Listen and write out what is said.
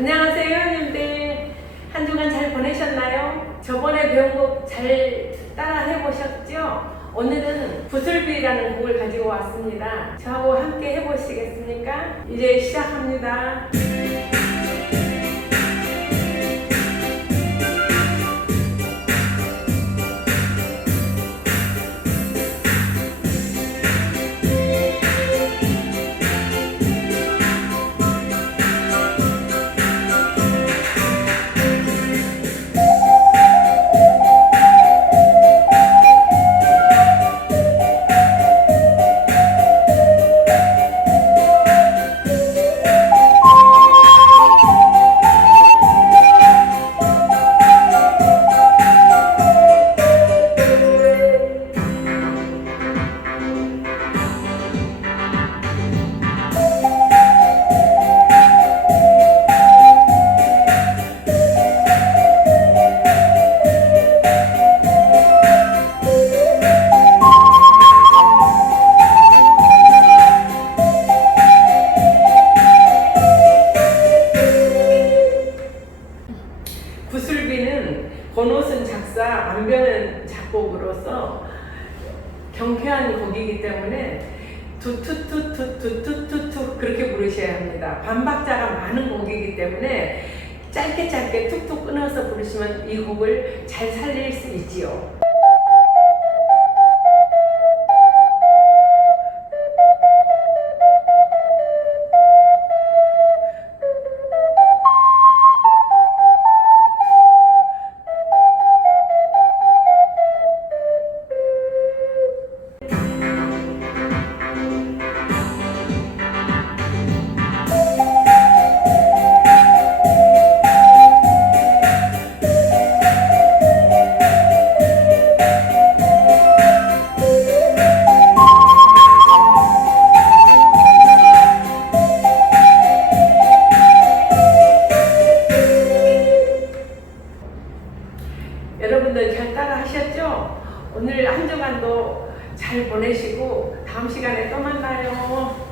안녕하세요, 회원님들. 한 주간 잘 보내셨나요? 저번에 배운 곡 잘 따라 해보셨죠? 오늘은 구슬비라는 곡을 가지고 왔습니다. 저하고 함께 해보시겠습니까? 이제 시작합니다. 권옷은 작사 안변은 작곡으로서 경쾌한 곡이기 때문에 두투투투투투투투 그렇게 부르셔야 합니다. 반박자가 많은 곡이기 때문에 짧게 짧게 툭툭 끊어서 부르시면 이 곡을 잘 살릴 수 있지요. 오늘 한 주간도 잘 보내시고 다음 시간에 또 만나요.